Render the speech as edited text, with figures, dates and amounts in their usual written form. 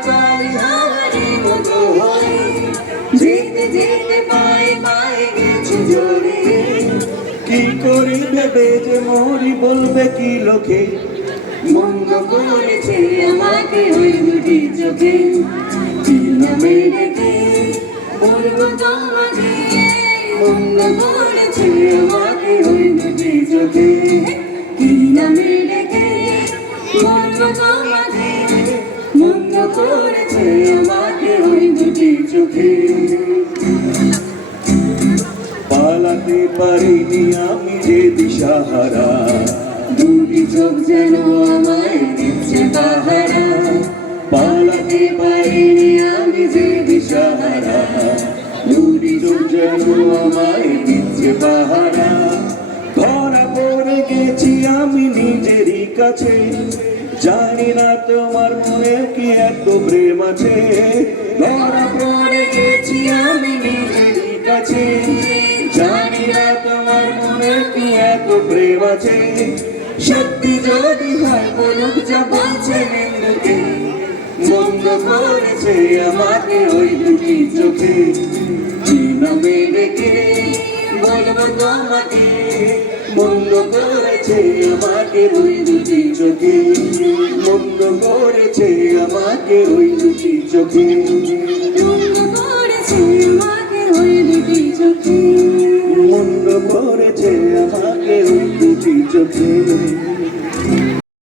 কাল হাওয়ারে মতো হয় যেতে যেতে পায়ে পায়ে গেছে জড়ে কি করি ভেবে যে মরি বলবে কি লোকে মন্দ করেছে আমাকে ওই দুটি চোখে কি নামে ডেকে বলবো তোমাকে মন্দ করেছে আমাকে ওই দুটি চোখে কি নামে ডেকে বলবো তোমাকে মন্দ করেছে আমাকে ওই দুটি চোখে পালাতে পারিনি আমি যে দিশাহারা দুটি চোখ যেন আমায় দিচ্ছে পাহারা পালাতে পারিনি আমি যে দিশাহারা দুটি চোখ যেন আমায় দিচ্ছে পাহারা ধরা পড়ে গেছি আমি নিজেরই কাছে জানি না তোমার মনে কি এত প্রেম আছে ধরা পড়ে গেছি আমি নিজেরই কাছে জানি না তোমার মনে কি এত প্রেম আছে সত্যি যদি হয় বলুক যা বলছে নিন্দুকে মন্দ করেছে আমাকে ওই দুটি চোখে কি নামে ডেকে বলবো তোমাকে মন্দ করেছে আমাকে ওই দুটি চোখে মন্দ করেছে আমাকে ওই দুটি চোখে